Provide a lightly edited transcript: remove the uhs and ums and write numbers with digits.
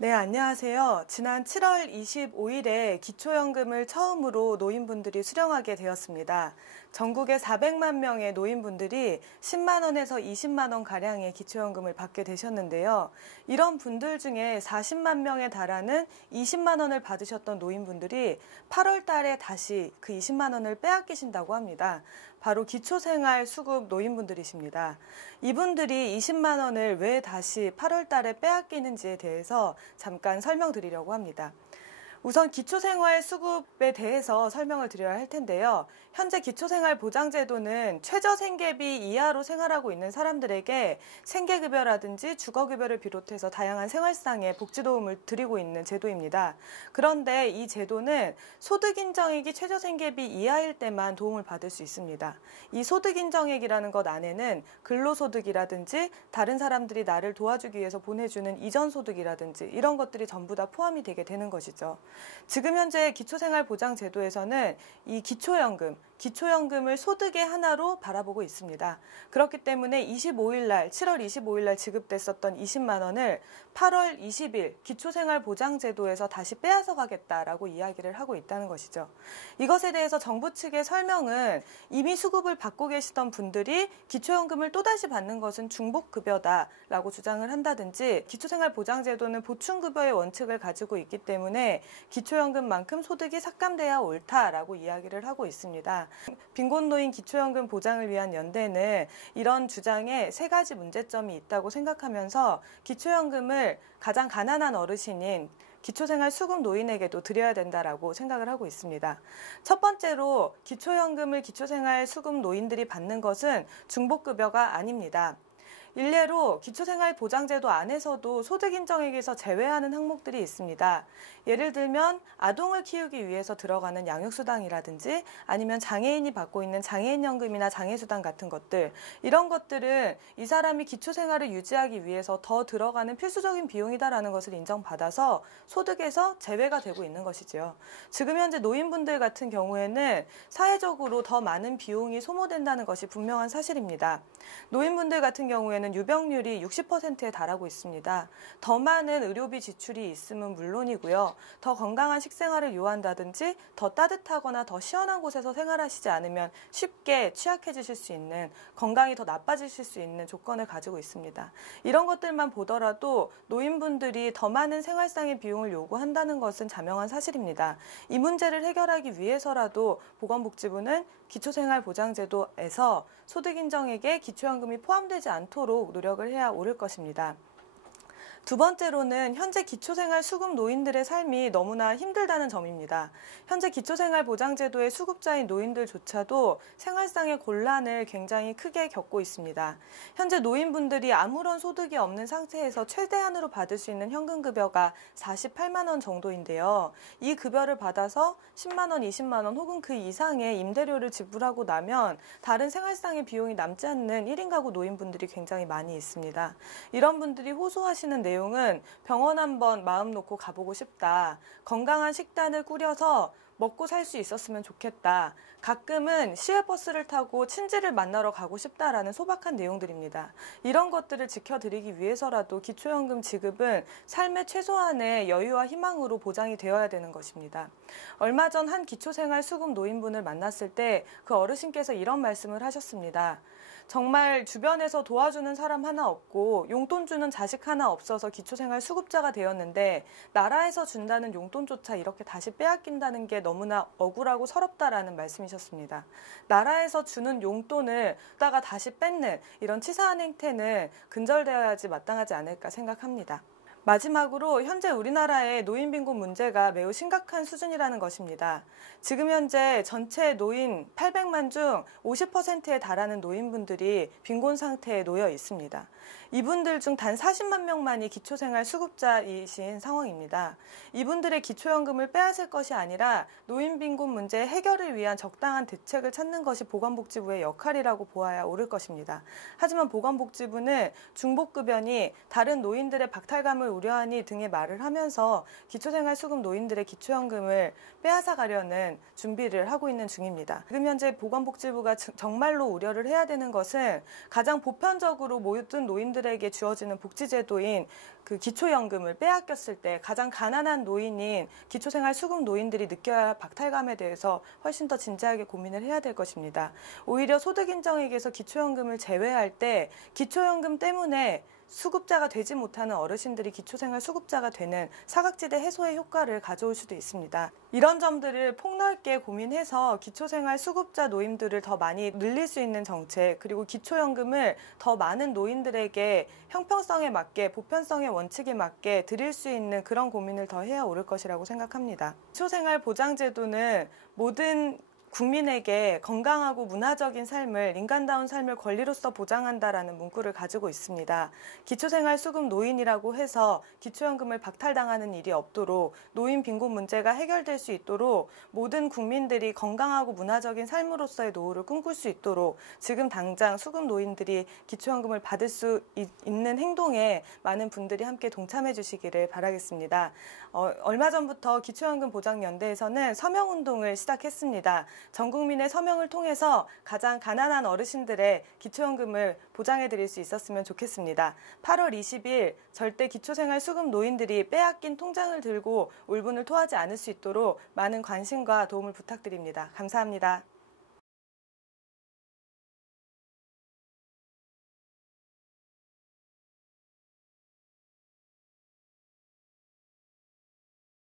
네, 안녕하세요. 지난 7월 25일에 기초연금을 처음으로 노인분들이 수령하게 되었습니다. 전국에 400만 명의 노인분들이 10만 원에서 20만 원 가량의 기초연금을 받게 되셨는데요. 이런 분들 중에 40만 명에 달하는 20만 원을 받으셨던 노인분들이 8월 달에 다시 그 20만 원을 빼앗기신다고 합니다. 바로 기초생활수급 노인분들이십니다. 이분들이 20만 원을 왜 다시 8월 달에 빼앗기는지에 대해서 잠깐 설명드리려고 합니다. 우선 기초생활수급에 대해서 설명을 드려야 할 텐데요. 현재 기초생활보장제도는 최저생계비 이하로 생활하고 있는 사람들에게 생계급여라든지 주거급여를 비롯해서 다양한 생활상의 복지도움을 드리고 있는 제도입니다. 그런데 이 제도는 소득인정액이 최저생계비 이하일 때만 도움을 받을 수 있습니다. 이 소득인정액이라는 것 안에는 근로소득이라든지 다른 사람들이 나를 도와주기 위해서 보내주는 이전소득이라든지 이런 것들이 전부 다 포함이 되게 되는 것이죠. 지금 현재 기초생활보장제도에서는 이 기초연금을 소득의 하나로 바라보고 있습니다. 그렇기 때문에 7월 25일 날 지급됐었던 20만 원을 8월 20일 기초생활보장제도에서 다시 빼앗아 가겠다라고 이야기를 하고 있다는 것이죠. 이것에 대해서 정부 측의 설명은 이미 수급을 받고 계시던 분들이 기초연금을 또다시 받는 것은 중복급여다라고 주장을 한다든지 기초생활보장제도는 보충급여의 원칙을 가지고 있기 때문에 기초연금만큼 소득이 삭감돼야 옳다라고 이야기를 하고 있습니다. 빈곤노인 기초연금 보장을 위한 연대는 이런 주장에 세 가지 문제점이 있다고 생각하면서 기초연금을 가장 가난한 어르신인 기초생활수급 노인에게도 드려야 된다라고 생각을 하고 있습니다. 첫 번째로 기초연금을 기초생활수급 노인들이 받는 것은 중복급여가 아닙니다. 일례로 기초생활보장제도 안에서도 소득인정액에서 제외하는 항목들이 있습니다. 예를 들면 아동을 키우기 위해서 들어가는 양육수당이라든지 아니면 장애인이 받고 있는 장애인연금이나 장애수당 같은 것들, 이런 것들은 이 사람이 기초생활을 유지하기 위해서 더 들어가는 필수적인 비용이다라는 것을 인정받아서 소득에서 제외가 되고 있는 것이죠. 지금 현재 노인분들 같은 경우에는 사회적으로 더 많은 비용이 소모된다는 것이 분명한 사실입니다. 노인분들 같은 경우에는 유병률이 60%에 달하고 있습니다. 더 많은 의료비 지출이 있음은 물론이고요. 더 건강한 식생활을 요한다든지 더 따뜻하거나 더 시원한 곳에서 생활하시지 않으면 쉽게 취약해지실 수 있는, 건강이 더 나빠지실 수 있는 조건을 가지고 있습니다. 이런 것들만 보더라도 노인분들이 더 많은 생활상의 비용을 요구한다는 것은 자명한 사실입니다. 이 문제를 해결하기 위해서라도 보건복지부는 기초생활보장제도에서 소득인정액에 기초연금이 포함되지 않도록 노력을 해야 옳을 것입니다. 두 번째로는 현재 기초생활수급 노인들의 삶이 너무나 힘들다는 점입니다. 현재 기초생활보장제도의 수급자인 노인들조차도 생활상의 곤란을 굉장히 크게 겪고 있습니다. 현재 노인분들이 아무런 소득이 없는 상태에서 최대한으로 받을 수 있는 현금급여가 48만 원 정도인데요. 이 급여를 받아서 10만 원, 20만 원 혹은 그 이상의 임대료를 지불하고 나면 다른 생활상의 비용이 남지 않는 1인 가구 노인분들이 굉장히 많이 있습니다. 이런 분들이 호소하시는 내용은 병원 한번 마음 놓고 가보고 싶다. 건강한 식단을 꾸려서 먹고 살 수 있었으면 좋겠다. 가끔은 시외버스를 타고 친지를 만나러 가고 싶다라는 소박한 내용들입니다. 이런 것들을 지켜드리기 위해서라도 기초연금 지급은 삶의 최소한의 여유와 희망으로 보장이 되어야 되는 것입니다. 얼마 전 한 기초생활수급 노인분을 만났을 때 그 어르신께서 이런 말씀을 하셨습니다. 정말 주변에서 도와주는 사람 하나 없고 용돈 주는 자식 하나 없어서 기초생활수급자가 되었는데 나라에서 준다는 용돈조차 이렇게 다시 빼앗긴다는 게 너무나 억울하고 서럽다라는 말씀이셨습니다. 나라에서 주는 용돈을 다가 다시 뺏는 이런 치사한 행태는 근절되어야지 마땅하지 않을까 생각합니다. 마지막으로 현재 우리나라의 노인 빈곤 문제가 매우 심각한 수준이라는 것입니다. 지금 현재 전체 노인 800만 중 50%에 달하는 노인분들이 빈곤 상태에 놓여 있습니다. 이분들 중 단 40만 명만이 기초생활 수급자이신 상황입니다. 이분들의 기초연금을 빼앗을 것이 아니라 노인 빈곤 문제 해결을 위한 적당한 대책을 찾는 것이 보건복지부의 역할이라고 보아야 옳을 것입니다. 하지만 보건복지부는 중복급여니 다른 노인들의 박탈감을 우려하니 등의 말을 하면서 기초생활수급 노인들의 기초연금을 빼앗아 가려는 준비를 하고 있는 중입니다. 지금 현재 보건복지부가 정말로 우려를 해야 되는 것은 가장 보편적으로 모든 노인들에게 주어지는 복지제도인 그 기초연금을 빼앗겼을 때 가장 가난한 노인인 기초생활수급 노인들이 느껴야 할 박탈감에 대해서 훨씬 더 진지하게 고민을 해야 될 것입니다. 오히려 소득인정액에서 기초연금을 제외할 때 기초연금 때문에 수급자가 되지 못하는 어르신들이 기초생활수급자가 되는 사각지대 해소의 효과를 가져올 수도 있습니다. 이런 점들을 폭넓게 고민해서 기초생활수급자 노인들을 더 많이 늘릴 수 있는 정책, 그리고 기초연금을 더 많은 노인들에게 형평성에 맞게, 보편성의 원칙에 맞게 드릴 수 있는 그런 고민을 더 해야 옳을 것이라고 생각합니다. 기초생활보장제도는 모든 국민에게 건강하고 문화적인 삶을, 인간다운 삶을 권리로서 보장한다라는 문구를 가지고 있습니다. 기초생활수급 노인이라고 해서 기초연금을 박탈당하는 일이 없도록, 노인 빈곤 문제가 해결될 수 있도록, 모든 국민들이 건강하고 문화적인 삶으로서의 노후를 꿈꿀 수 있도록 지금 당장 수급 노인들이 기초연금을 받을 수 있는 행동에 많은 분들이 함께 동참해 주시기를 바라겠습니다. 얼마 전부터 기초연금 보장연대에서는 서명운동을 시작했습니다. 전 국민의 서명을 통해서 가장 가난한 어르신들의 기초연금을 보장해 드릴 수 있었으면 좋겠습니다. 8월 20일 절대 기초생활수급 노인들이 빼앗긴 통장을 들고 울분을 토하지 않을 수 있도록 많은 관심과 도움을 부탁드립니다. 감사합니다.